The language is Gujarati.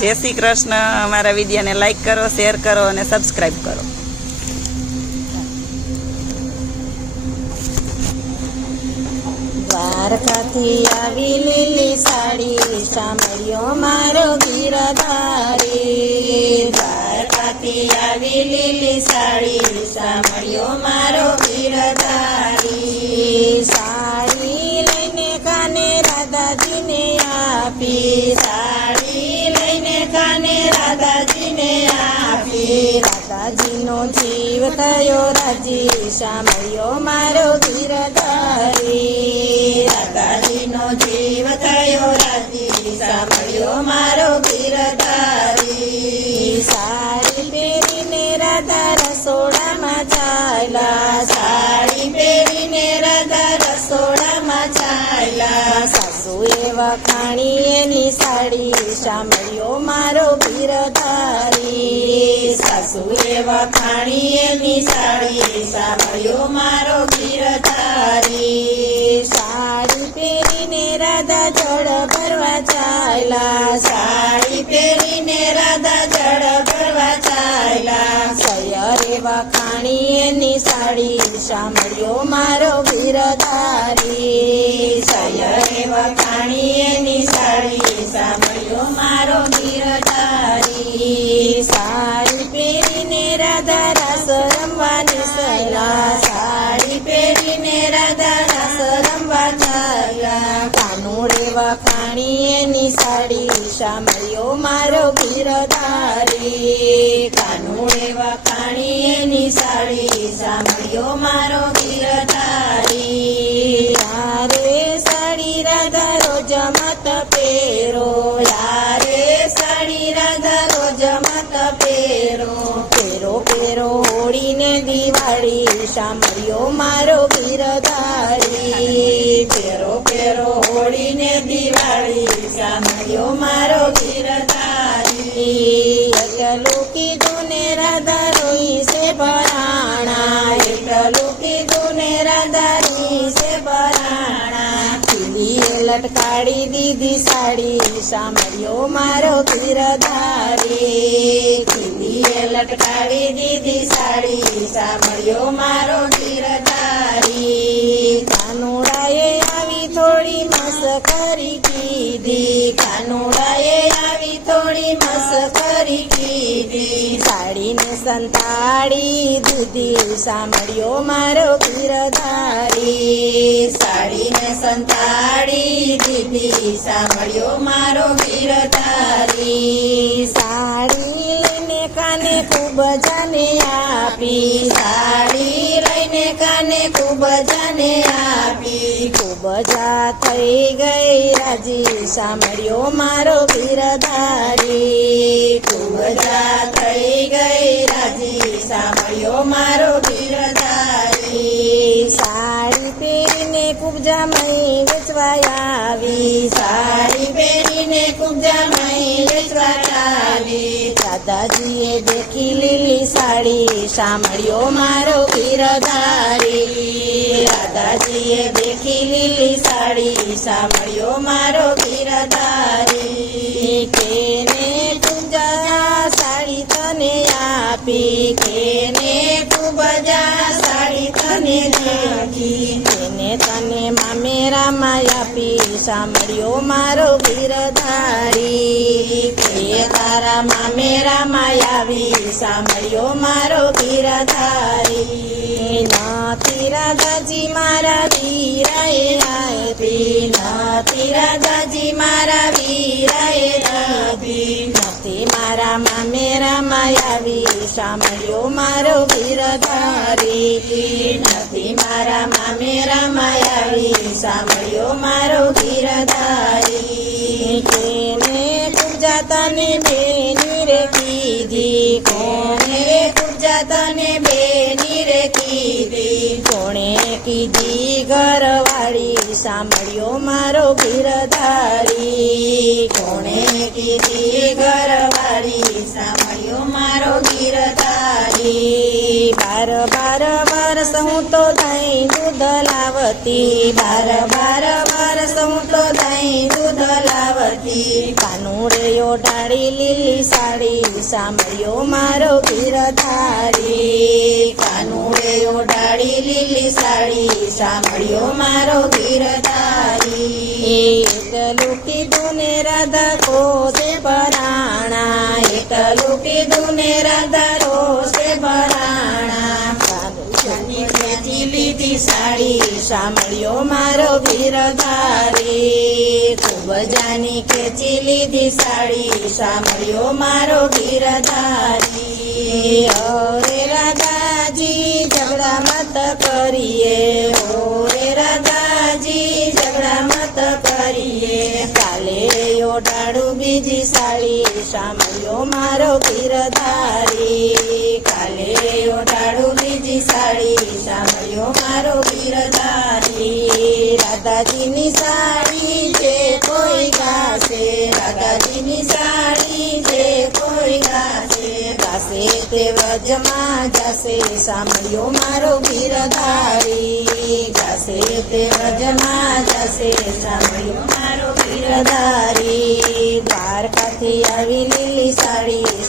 જય શ્રી કૃષ્ણ. અમારા વિડીયોને લાઈક કરો શેર કરો અને સબસ્ક્રાઈબ કરો. દ્વારકાથી આવી લીલી સાડી, સાંભળ્યો મારો ગીરધારી દ્વારકાથી આવી લીલી સાડી, સાંભળ્યો મારો રાધાજીનો જીવ થયો રાજી સાંભળ્યો મારો ગીરધારી એવા ખાણી એની સાડી, સાંભળ્યો મારો ગીરધારી સાસુ વખાણી ખાણી એની સાડી, સાંભળ્યો મારો ગીરધારી સાડી પહેરીને રાધા જળ ભરવા ચાલ્યા. સાડી સાંભળ્યો મારો ગીરધારી સૈયર વખાણી ખાણી એની સાડી સાંભળ્યો મારો ગીરધારી સાડી પહેરીને રાધા રાસ રમવાની સૈલા સાડી પહેરીને રાધા રાસ રમવા ચાલ્યા. કાનુડે વખાણી એની સાડી સાંભળ્યો મારો ગીરધારી કાનુડે વખાણી એની સાડી. સાંભળ્યો મારો ગીરધારી યારે સાડી રાધા રોજ મત પેરો યારે સાડી રાધા રોજ મત પેરો પેરો પેરો હોળીને દિવાળી. સાંભળ્યો મારો ગીરધારી સાંભળ્યો મારો ગીરધારી એટલું કીધું ને રાધા રોઈ છે ભરાણા એટલું કીધું ને છે ભરાણા ખીલીએ લટકાડી દીધી સાડી. સાંભળ્યો મારો ગીરધારી. ખીલીએ લટકાડી દીધી સાડી. સાંભળ્યો મારો ગીરધારી. સંતાડી દીધી સાંભળ્યો મારો ગીરધારી સાડીને સંતાડી દીધી, સાંભળ્યો મારો ગીરધારી સાડી લઈને કાને ખૂબ જાને આપી. સાડી લઈને કાને ખૂબ જાને આપી. ખૂબ જા થઈ ગઈ રાજી, સાંભળ્યો મારો ગીરધારી ખૂબ જા થઈ ગઈ રાજી સાંભળ્યો મારો ગીરધારી સાડી પહેરીને કુબજા મહી વેચવા આવી. સાડી પહેરીને કુબજા મહી વેચવા આવી. દાદાજીએ દેખી લીલી સાડી. સાંભળ્યો મારો ગીરધારી દાદાજીએ દેખી લીલી સાડી. સાંભળ્યો મારો ગીરધારી આપી સાંભળ્યો મારો વીરધારી કે તારા મેરા માયાવી સાંભળ્યો મારો ગીરધારી. નાથી રાધાજી મારા વીરાએ આપી નાથી રાધાજી મારા વીરાએ આપી નથી મારા મામેરામાં આવી સાંભળ્યો મારો વીરધારી. નથી મારા મામેરામાં આવી સાંભળ્યો મારો વીરધારી. તને બેની રે કીધી? કોને પૂજા તને બેની રે કીધી? કોણે કીધી ઘરવાળી? સાંભળ્યો મારો ગીરધારી લાવતી બાર બાર વર્ષ હું તો દહીં દૂધ લાવતી કાનુડેયો ઢાળી લીલી સાડી સાંભળ્યો મારો ગીરધારી કાનુડેયો ઢાળી લીલી સાડી સાંભળ્યો મારો ગીરધારી એકલું કીધું ને રાધા કોસે પરાણા એકલું કીધું ને રાધા રોસે પરાણા સાડી સાંભળ્યો મારો ગીરધારી ખૂબ જાની ખેંચી લીધી સાડી સાંભળ્યો મારો ગીરધારી ઓરે રાધાજી, ઝઘડા મત કરીએ. ઓરે રાધાજી, ઝઘડા મત કરીએ. કાલે ઓઢાડું બીજી સાડી સાંભળ્યો મારો ગીરધારી રાધાજીની સાડી જે કોઈ ગાશે રાધાજીની સાડી જે કોઈ ગાશે ગાશે તે વ્રજમાં જશે, સાંભળ્યો મારો ગીરધારી ગાશે તે વ્રજમાં જશે, સાંભળ્યો મારો ગીરધારી દ્વારકાથી આવી લીલી સાડી